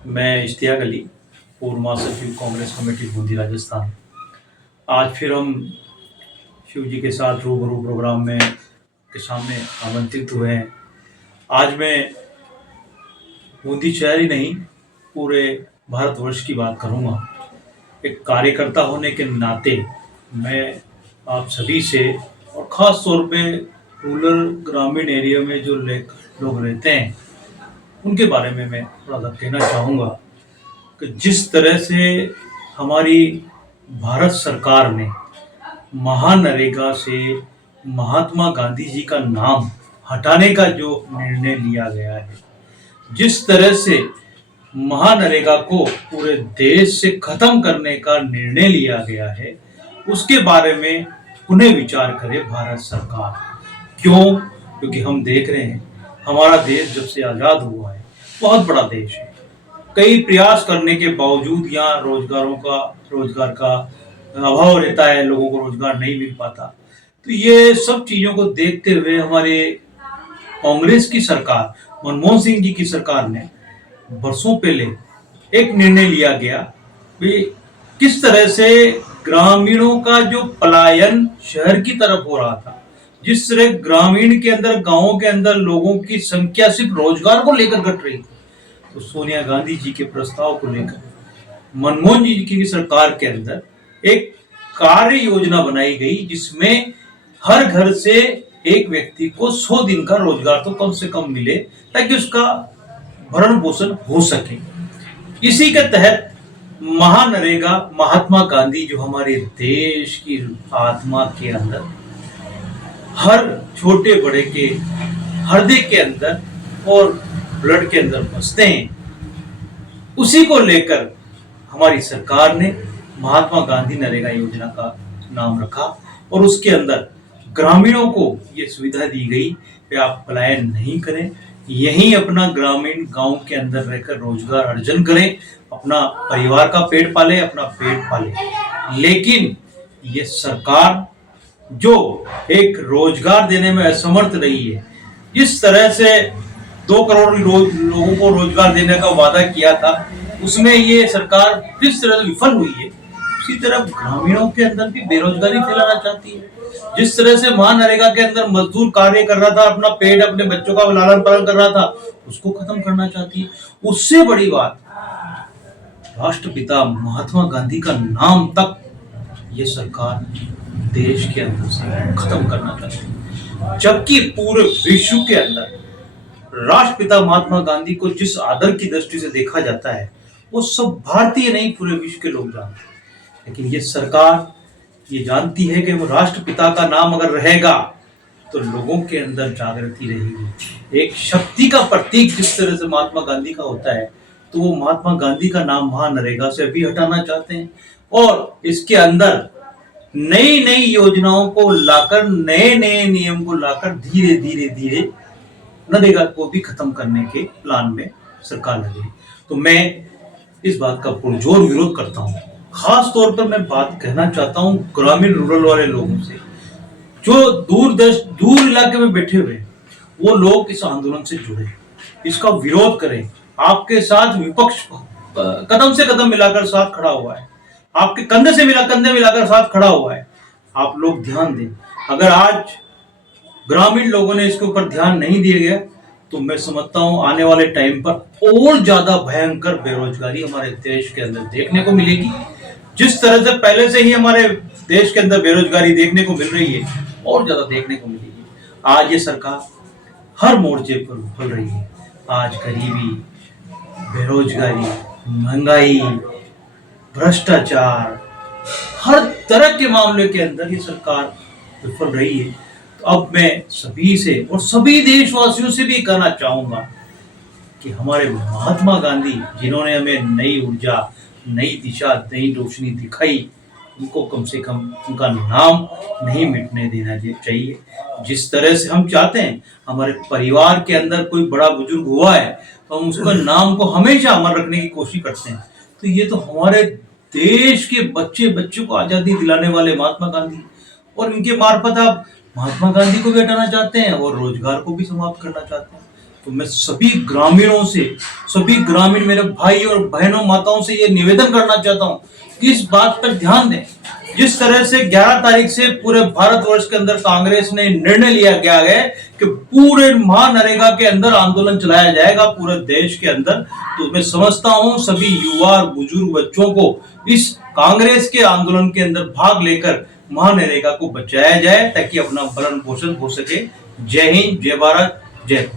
मैं इश्तियाक अली, पूर्व महासचिव कांग्रेस कमेटी बूंदी राजस्थान। आज फिर हम शिव जी के साथ रूबरू प्रोग्राम में के सामने आमंत्रित हुए हैं। आज मैं बूंदी शहर ही नहीं, पूरे भारतवर्ष की बात करूंगा। एक कार्यकर्ता होने के नाते मैं आप सभी से, और ख़ास तौर पे रूरल ग्रामीण एरिया में जो लोग रहते हैं, उनके बारे में मैं थोड़ा सा कहना चाहूँगा कि जिस तरह से हमारी भारत सरकार ने महानरेगा से महात्मा गांधी जी का नाम हटाने का जो निर्णय लिया गया है, जिस तरह से महानरेगा को पूरे देश से खत्म करने का निर्णय लिया गया है, उसके बारे में पुनः विचार करे भारत सरकार। क्यों? क्योंकि हम देख रहे हैं हमारा देश जब से आज़ाद हुआ है, बहुत बड़ा देश है। कई प्रयास करने के बावजूद यहाँ रोजगार का अभाव रहता है, लोगों को रोजगार नहीं मिल पाता। तो ये सब चीज़ों को देखते हुए हमारे कांग्रेस की सरकार, मनमोहन सिंह जी की सरकार ने बरसों पहले एक निर्णय लिया गया कि किस तरह से ग्रामीणों का जो पलायन शहर की तरफ हो रहा था, जिस तरह ग्रामीण के अंदर, गांवों के अंदर लोगों की संख्या सिर्फ रोजगार को लेकर घट रही थी, तो सोनिया गांधी जी के प्रस्ताव को लेकर मनमोहन जी की सरकार के अंदर एक कार्य योजना बनाई गई, जिसमें हर घर से एक व्यक्ति को 100 दिन का रोजगार तो कम से कम मिले, ताकि उसका भरण पोषण हो सके। इसी के तहत महानरेगा, महात्मा गांधी जो हमारे देश की आत्मा के अंदर, हर छोटे बड़े के हृदय के अंदर और ब्लड के अंदर बसते हैं, उसी को लेकर हमारी सरकार ने महात्मा गांधी नरेगा योजना का नाम रखा, और उसके अंदर ग्रामीणों को ये सुविधा दी गई कि आप पलायन नहीं करें, यहीं अपना ग्रामीण गांव के अंदर रहकर रोजगार अर्जन करें, अपना परिवार का पेट पाले, अपना पेट पाले। लेकिन ये सरकार जो एक रोजगार देने में असमर्थ रही है, जिस तरह से 2 करोड़ लोगों को रोजगार देने का वादा किया था, उसमें ये सरकार किस तरह से विफल हुई है, उसी तरह ग्रामीणों के अंदर भी बेरोजगारी फैलाना चाहती है। जिस तरह से महानरेगा के अंदर मजदूर कार्य कर रहा था, अपना पेट, अपने बच्चों का लालन पालन कर रहा था, उसको खत्म करना चाहती है। उससे बड़ी बात, राष्ट्रपिता महात्मा गांधी का नाम तक ये सरकार देश के अंदर से खत्म करना चाहती है, जबकि पूरे विश्व के अंदर राष्ट्रपिता महात्मा गांधी को जिस आदर की दृष्टि से देखा जाता है, वो सब भारतीय नहीं, पूरे विश्व के लोग जानते हैं। लेकिन ये सरकार ये जानती है कि वो राष्ट्रपिता का नाम अगर रहेगा तो लोगों के अंदर जागृति रहेगी। एक शक्ति का प्रतीक जिस तरह से महात्मा गांधी का होता है, तो वो महात्मा गांधी का नाम महानरेगा से अभी हटाना चाहते हैं, और इसके अंदर नई नई योजनाओं को लाकर, नए नए नियम को लाकर धीरे धीरे धीरे नरेगा को भी खत्म करने के प्लान में सरकार लगी। तो मैं इस बात का पुरजोर विरोध करता हूँ। खास तौर पर मैं बात कहना चाहता हूँ ग्रामीण रूरल वाले लोगों से, जो दूर इलाके में बैठे हुए, वो लोग इस आंदोलन से जुड़े, इसका विरोध करें। आपके साथ विपक्ष कदम से कदम मिलाकर साथ खड़ा हुआ है, आपके कंधे मिलाकर साथ खड़ा हुआ है। आप लोग ध्यान दें। अगर आज ग्रामीण लोगों ने इसके ऊपर ध्यान नहीं दिया गया, तो मैं समझता हूं आने वाले टाइम पर और ज्यादा भयंकर बेरोजगारी हमारे देश के अंदर देखने को मिलेगी। जिस तरह से पहले से ही हमारे देश के अंदर बेरोजगारी देखने को मिल रही है, और ज्यादा देखने को मिलेगी। आज ये सरकार हर मोर्चे पर विफल रही है। आज गरीबी, बेरोजगारी, महंगाई, भ्रष्टाचार, हर तरह के मामले के अंदर ये सरकार विफल रही है। तो अब मैं सभी से और सभी देशवासियों से भी कहना चाहूंगा कि हमारे महात्मा गांधी, जिन्होंने हमें नई ऊर्जा, नई दिशा, नई रोशनी दिखाई, उनको कम से कम उनका नाम नहीं मिटने देना चाहिए। जिस तरह से हम चाहते हैं हमारे परिवार के अंदर कोई बड़ा बुजुर्ग हुआ है, तो हम उसका नाम को हमेशा अमर रखने की कोशिश करते हैं। तो ये तो हमारे देश के बच्चों को आजादी दिलाने वाले महात्मा गांधी, और इनके मार्फत आप महात्मा गांधी को भी हटाना चाहते हैं और रोजगार को भी समाप्त करना चाहते हैं। तो मैं सभी ग्रामीणों से, सभी ग्रामीण मेरे भाई और बहनों माताओं से ये निवेदन करना चाहता हूँ कि इस बात पर ध्यान दें। जिस तरह से 11 तारीख से पूरे भारतवर्ष के अंदर कांग्रेस ने निर्णय लिया गया है कि पूरे महानरेगा के अंदर आंदोलन चलाया जाएगा पूरे देश के अंदर, तो मैं समझता हूं सभी युवा और बुजुर्ग बच्चों को इस कांग्रेस के आंदोलन के अंदर भाग लेकर महानरेगा को बचाया जाए ताकि अपना भरण पोषण हो सके। जय हिंद, जय भारत, जय।